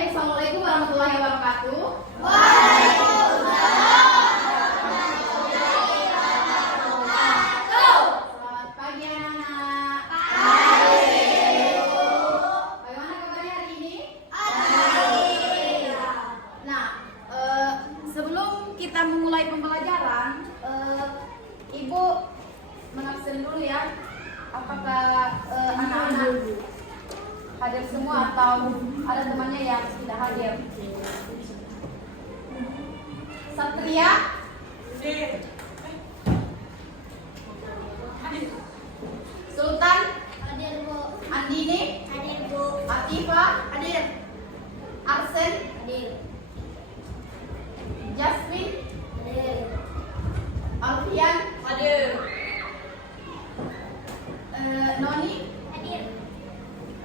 Baik, Assalamualaikum warahmatullahi wabarakatuh. Selamat pagi anak-anak. Bagaimana kabarnya hari ini? Nah, sebelum kita memulai pembelajaran, Ibu mengabsen dulu ya. Apakah anak-anak hadir semua atau ada temannya yang tidak hadir? Satria, Sultan, Hadir Bu. Andini, Hadir Bu. Atifa, Hadir. Arsen, Hadir. Jasmine, Hadir. Alfian, Hadir. Noni. Hadir.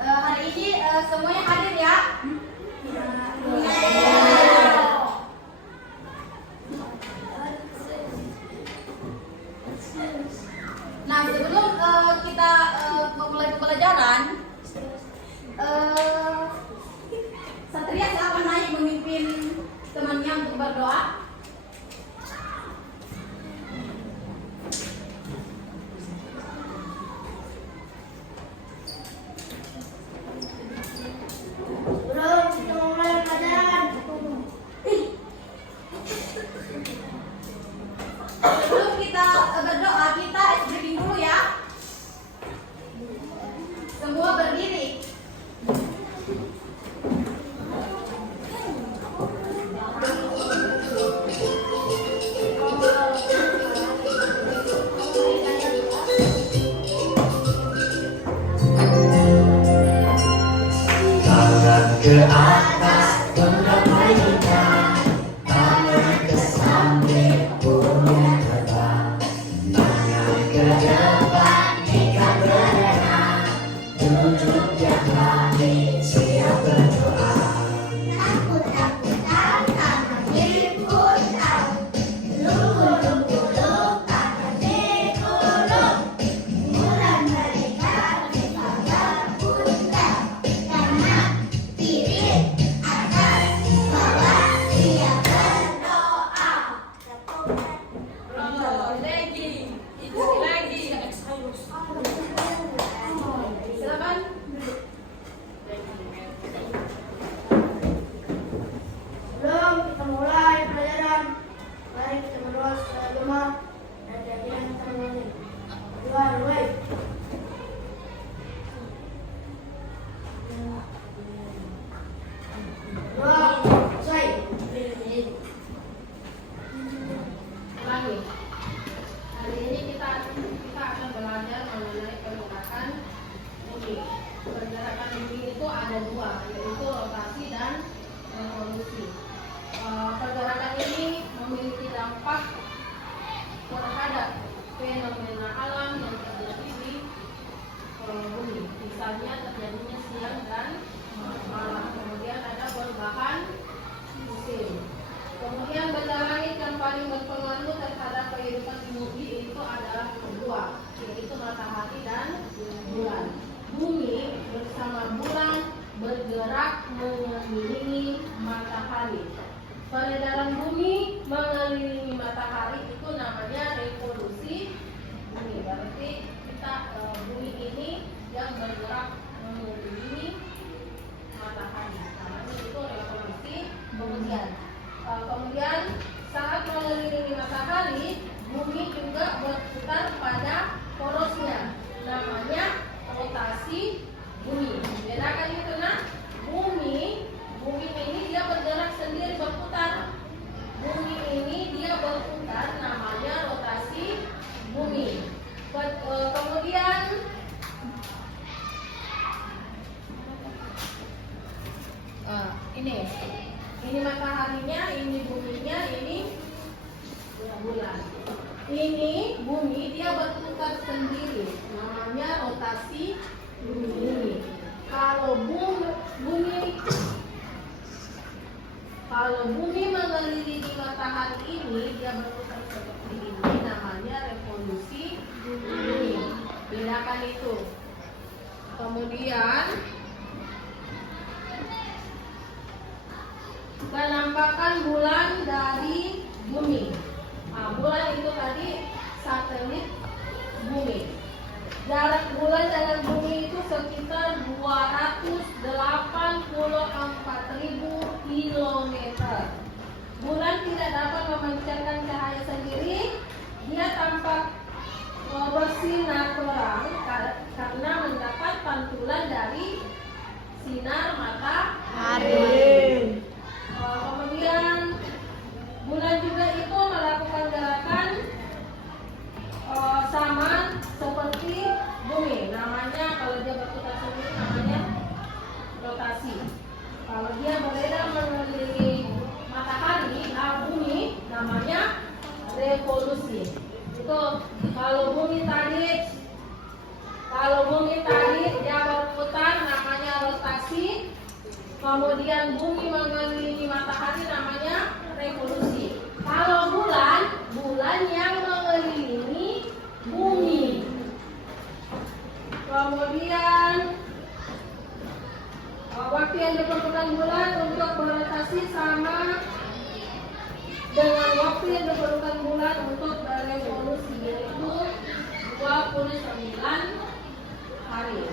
Hari ini semuanya hadir ya. Nah, sebelum kita memulai pembelajaran, Satria silakan naik memimpin temannya untuk berdoa. Bro, kita mulai pelajaran. Sebelum kita berdoa, kita ice breaking dulu ya. Semua berdiri. Tangan ke atas untuk menunjukkan, tangan ke samping punya terbang, tangan ke depan ikat berdenang, duduk yang rapi siap berdoa. Takut tangan dipun tahu. Lulung tangan dikulung. Bulan berikan dipagar punta. Kanan kiri atas bawah siap berdoa. Silakan. Belum kita mulai pelajaran. Mari kita berdoa secara berjamaah dan keyakinan kita menyanyi. Doa mulai. Doa selesai. Ulangi. Hari ini kita akan belajar mengenai pergerakan bumi. Pergerakan bumi itu ada dua, yaitu rotasi dan revolusi. Pergerakan ini memiliki dampak terhadap fenomena alam yang terjadi di bumi. Misalnya terjadinya siang dan malam. Kemudian ada perubahan musim. Kemudian benda langit yang paling berpengaruh terhadap kehidupan bumi itu adalah dua, yaitu matahari dan bulan. Bumi bersama bulan bergerak mengelilingi matahari. Peredaran bumi mengelilingi matahari itu namanya revolusi bumi. Berarti kita bumi ini yang bergerak mengelilingi matahari. Namanya itu revolusi. Kemudian saat mengelilingi matahari, bumi juga berputar pada porosnya. Namanya rotasi bumi. Bedakan itu nah, bumi ini dia bergerak sendiri berputar. Bumi ini dia berputar, namanya rotasi bumi. Kemudian ini mataharinya, ini buminya, ini bulan. Ini bumi dia berputar sendiri, namanya rotasi bumi. Kalau bumi mengelilingi matahari ini dia berputar seperti ini, namanya revolusi bumi. Bedakan itu. Kemudian penampakan bulan dari bumi. Nah, bulan itu tadi satelit bumi. Jarak bulan dengan bumi itu sekitar 284.000 kilometer. Bulan tidak dapat memancarkan cahaya sendiri, dia tampak bersinar terang karena mendapat pantulan dari sinar matahari. Kemudian bulan juga itu melakukan gerakan sama seperti bumi. Namanya kalau dia berputar sendiri namanya rotasi. Kalau dia beredar mengelilingi matahari, bumi, namanya revolusi. Itu kalau bumi tadi dia berputar namanya rotasi. Kemudian bumi mengelilingi matahari namanya revolusi. Kalau bulan yang mengelilingi bumi. Kemudian waktu yang diperlukan bulan untuk berotasi sama dengan waktu yang diperlukan bulan untuk berevolusi, yaitu 29 hari.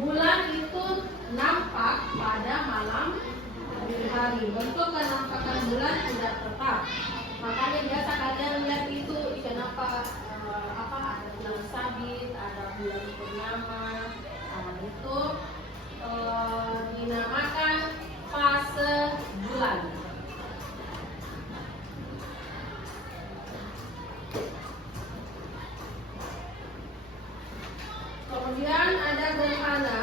Bulan itu nampak pada malam hari. Bentuk penampakan bulan tidak tetap. Makanya biasa kalian lihat itu kenapa ada bulan sabit, ada bulan purnama. Itu dinamakan fase bulan. Kemudian ada gerhana.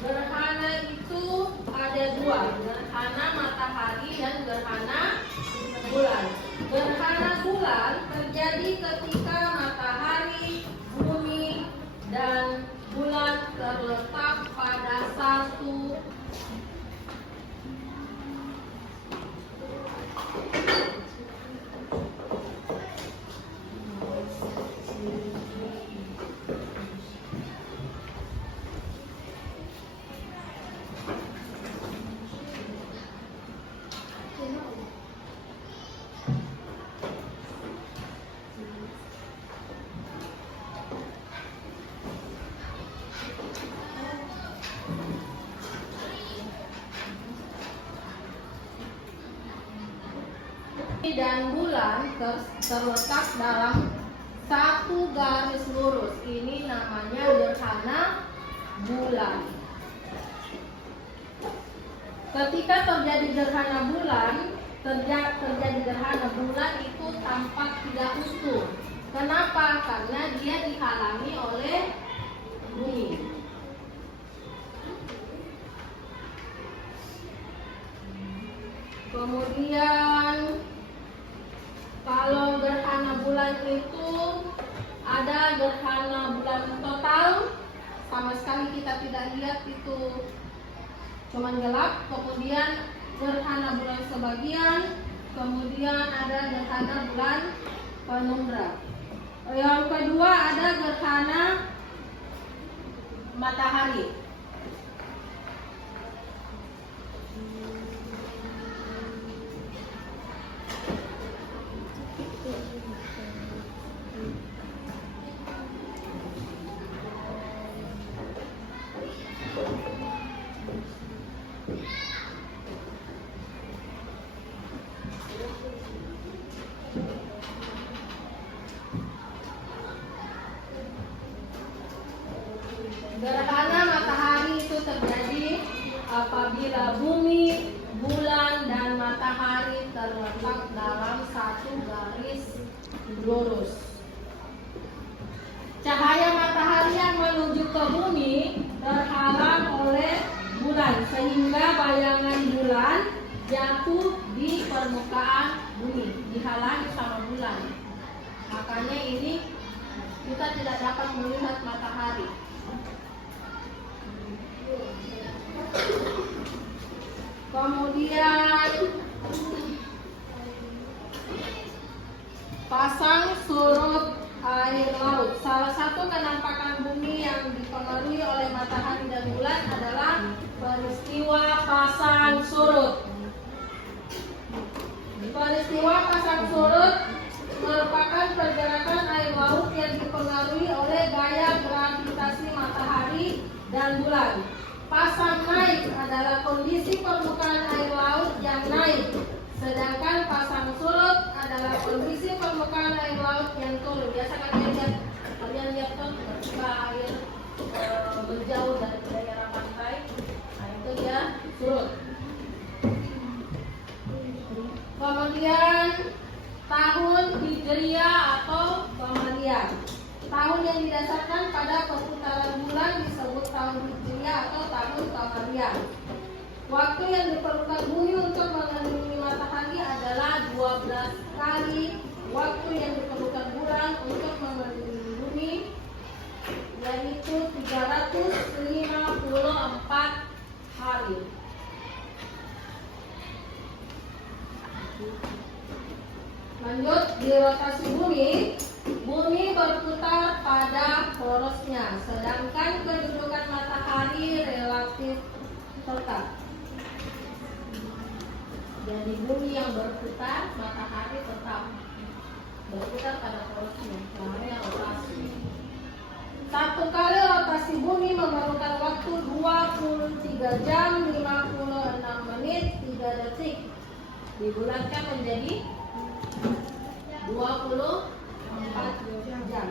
Gerhana itu ada dua, gerhana matahari dan gerhana bulan. Gerhana bulan terjadi ketika matahari, bumi, dan bulan terletak pada satu dan bulan terletak dalam satu garis lurus. Ini namanya gerhana bulan. Ketika terjadi gerhana bulan, itu tampak tidak utuh. Kenapa? Karena dia dihalangi oleh bumi. Kemudian kalau gerhana bulan itu ada gerhana bulan total, sama sekali kita tidak lihat, itu cuman gelap. Kemudian gerhana bulan sebagian, kemudian ada gerhana bulan penumbra. Yang kedua ada gerhana matahari. Gerhana matahari itu terjadi apabila bumi, bulan, dan matahari terletak dalam satu garis lurus. Cahaya matahari yang menuju ke bumi terhalang oleh bulan, sehingga bayangan bulan jatuh di permukaan bumi, dihalangi sama bulan. Makanya ini kita tidak dapat melihat matahari. Kemudian pasang surut air laut. Salah satu penampakan bumi yang dipengaruhi matahari dan bulan adalah peristiwa pasang surut. Peristiwa pasang surut merupakan pergerakan air laut yang dipengaruhi oleh gaya gravitasi matahari dan bulan. Pasang naik adalah kondisi permukaan air laut yang naik, sedangkan pasang surut adalah kondisi permukaan air laut yang turun. Biasa kalian lihat kan ketika air menjauh dari daerah pantai, nah itu dia surut. Kemudian tahun Hijriah atau Qamariyah. Tahun yang didasarkan pada perputaran bulan disebut tahun Hijriah atau tahun Qamariyah. Waktu yang diperlukan bumi untuk mengelilingi matahari adalah 12 kali waktu yang diperlukan bulan untuk mengelilingi bumi, yaitu 354 hari. Lanjut, di rotasi bumi, bumi berputar pada porosnya, sedangkan kedudukan matahari relatif tetap. Jadi bumi yang berputar, matahari tetap berputar pada porosnya, namanya rotasi. Satu kali rotasi bumi memerlukan waktu 23 jam 56 menit 3 detik. Dibulatkan menjadi 24 jam.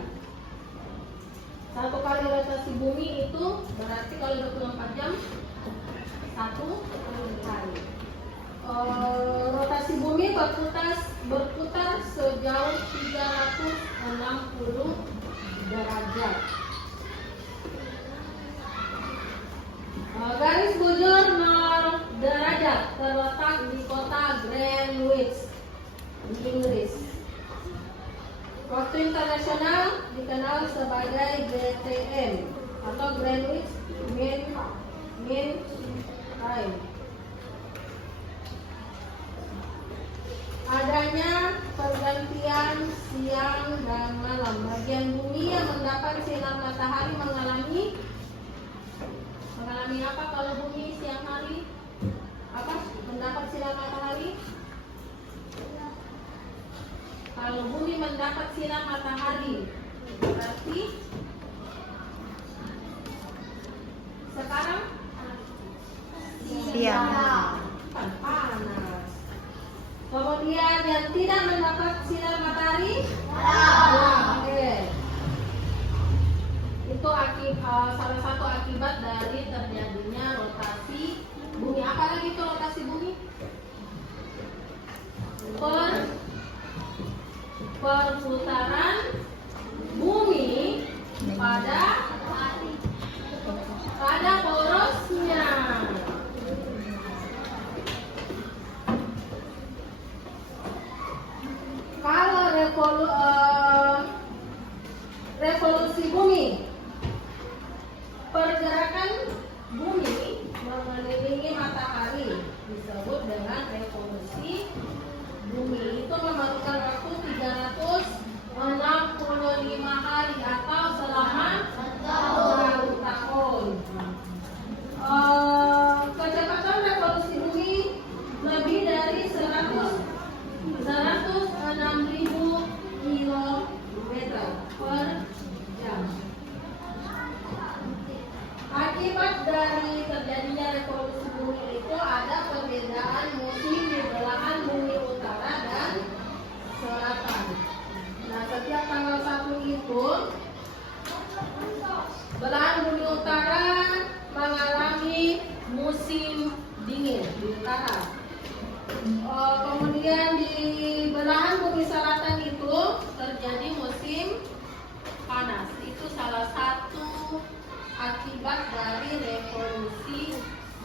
Satu kali rotasi bumi itu berarti kalau 24 jam satu hari. Rotasi bumi berputar sejauh 360 derajat. Garis bujur 0 derajat terletak di kota Greenwich, Inggris. Waktu internasional dikenal sebagai GTM atau Greenwich Mean Time. Adanya pergantian siang dan malam. Bagian bumi yang mendapat sinar matahari mengalami apa kalau bumi siang hari? Apa? Mendapat sinar matahari? Kalau bumi mendapat sinar matahari, berarti sekarang siang. Kan panas. Kemudian yang tidak mendapat sinar matahari, oke. Itu salah satu akibat dari terjadinya rotasi bumi. Apalagi itu rotasi bumi? Perputaran bumi pada porosnya. Kalau revolusi bumi, pergerakan bumi mengelilingi matahari disebut dengan revolusi bumi. Itu memerlukan waktu 365 hari atau selama 1 tahun. Kecepatan revolusi bumi lebih dari 106.000 km per jam. Akibat dari terjadinya revolusi bumi itu ada perbedaan musim di belahan bumi utara dan selatan. Nah, setiap tanggal 1 itu belahan bumi utara mengalami musim dingin di utara. Kemudian di belahan bumi selatan itu terjadi musim panas. Itu salah satu akibat dari revolusi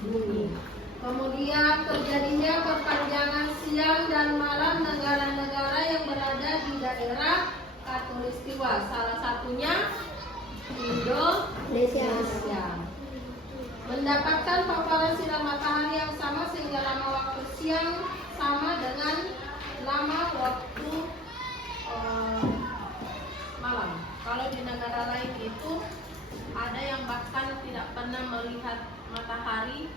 bumi. Kemudian terjadinya perpanjangan siang dan malam negara-negara yang berada di daerah khatulistiwa. Salah satunya Indonesia. Mendapatkan paparan sinar matahari yang sama sehingga lama waktu siang sama dengan lama waktu malam. Kalau di negara lain itu Ada yang bahkan tidak pernah melihat matahari,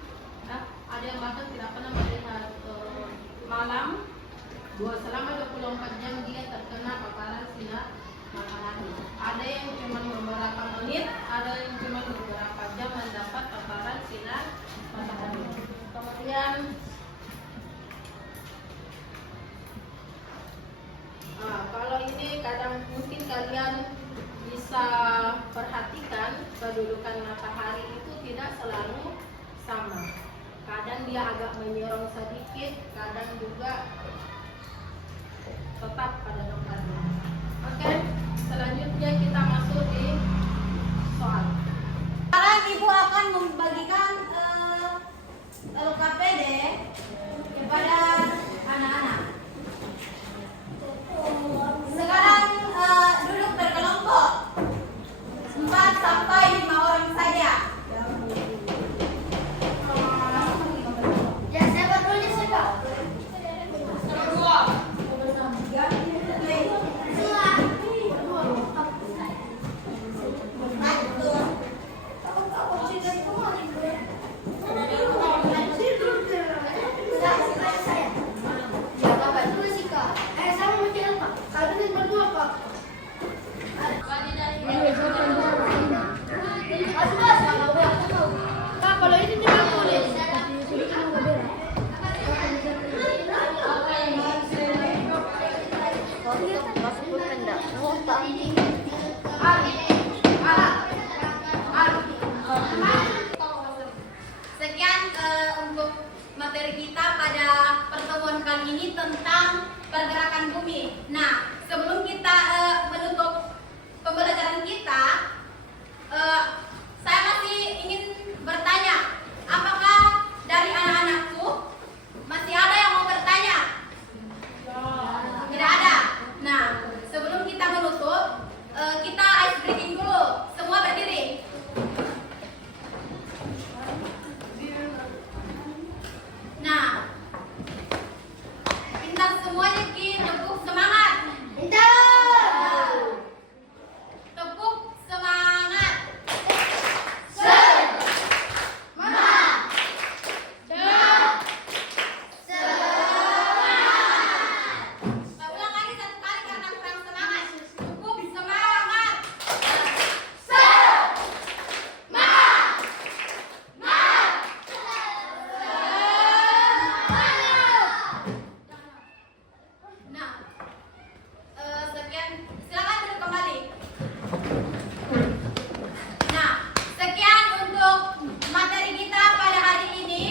ada yang bahkan tidak pernah melihat malam. Selama 24 jam dia terkena paparan sinar matahari. Ada yang cuma beberapa menit, ada yang cuma beberapa jam mendapat paparan sinar matahari. Kemudian kalau ini kadang mungkin kalian bisa perhatikan kedudukan matahari itu tidak selalu sama. Kadang dia agak menyorong sedikit, kadang juga tetap pada tempatnya. Oke, selanjutnya kita masuk di soal. Sekarang Ibu akan membagikan LKPD kepada anak-anak. Sekarang duduk berkelompok 4 sampai 5 orang saja. Ya, saya bertulis sih, Pak. Ya, Bapak tulis sih, Kak. Saya mau bikin apa? Kalian berdua, Pak. Kak, kalau ini tidak tulis. Sekian untuk materi kita pada pertemuan kali ini tentang pergerakan bumi. Nah, sebelum kita menutup pembelajaran kita, saya masih ingin bertanya, apakah dari anak-anakku masih ada yang mau bertanya? Tidak ada. Nah, sebelum kita menutup, kita ice breaking dulu. Semua berdiri. Nah, pintar semuanya Ki, tepuk semangat. Pintar. Tepuk semangat. Ulang lagi satu kali karena kurang semangat. Tepuk semangat. Nah, sekian, silakan duduk kembali. Nah, sekian untuk materi kita pada hari ini.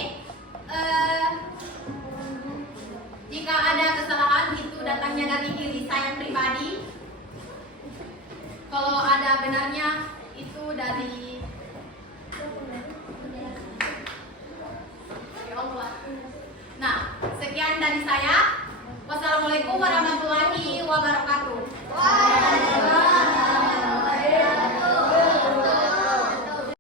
Jika ada kesalahan itu datangnya dari diri saya pribadi. Kalau ada benarnya itu dari Allah. Nah, sekian dari saya. Wassalamualaikum warahmatullahi wabarakatuh.